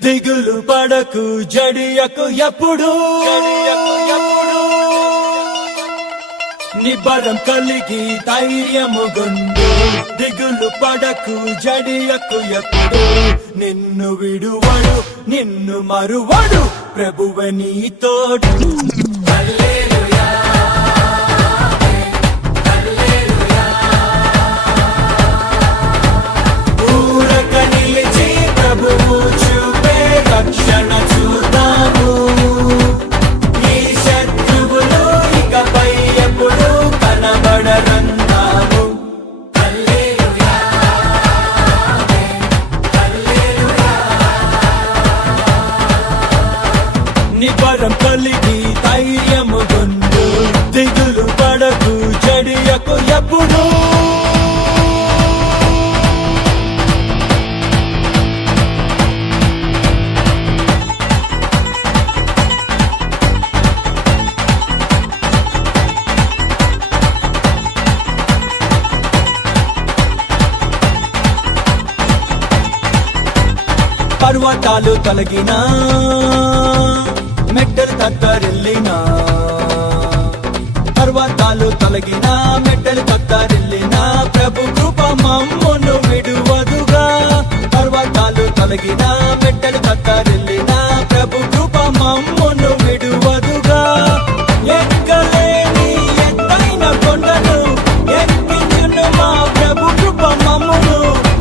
దిగులు పడకు జడియకు ఎప్పుడు నిబ్బరం కలిగి ధైర్యముగొండు దిగులు పడకు జడియకు ఎప్పుడు నిన్ను విడువడు నిన్ను మరువడు ప్రభువే నీ తోడు హల్లెలూయా హల్లెలూయా ఊరక నిలిచి ప్రభువు చూపే రక్షణ చూద్దాము ఈ శత్రువులు ఇకపై ఎప్పుడు కనబడరందాము హల్లెలూయా హల్లెలూయా నిబ్బరం కలిగి ధైర్యముగొండు దిగులు పడకు జడియకు ఎప్పుడు పర్వతాలు తొలగినా మెట్టలు తత్తరిల్లినా పర్వతాలు తొలగినా మెట్టలు తత్తరిల్లినా ప్రభు కృప మమ్మును విడువదుగా పర్వతాలు తొలగినా మెట్టలు తత్తరిల్లినా ప్రభు కృప మమ్మును విడువదుగా ఎక్కలేని ఎత్తైన కొండను ఎక్కించును మా ప్రభు కృప మమ్మును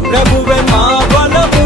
ప్రభువే మా బలము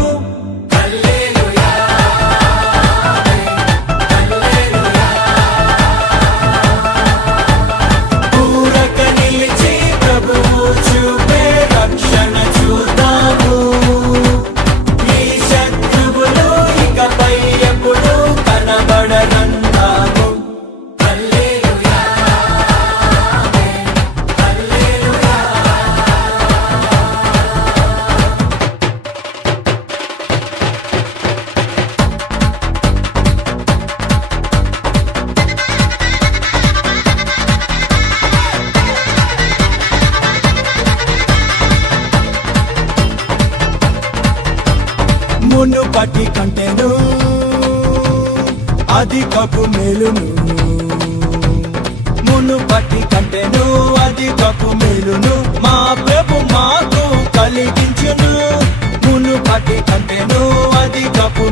మునుపటి కంటేను అధికపు మేలును మునుపటి కంటేను అధికపు మేలును మా ప్రభు మాకు కలిగించును మునుపటి కంటేను అధికపు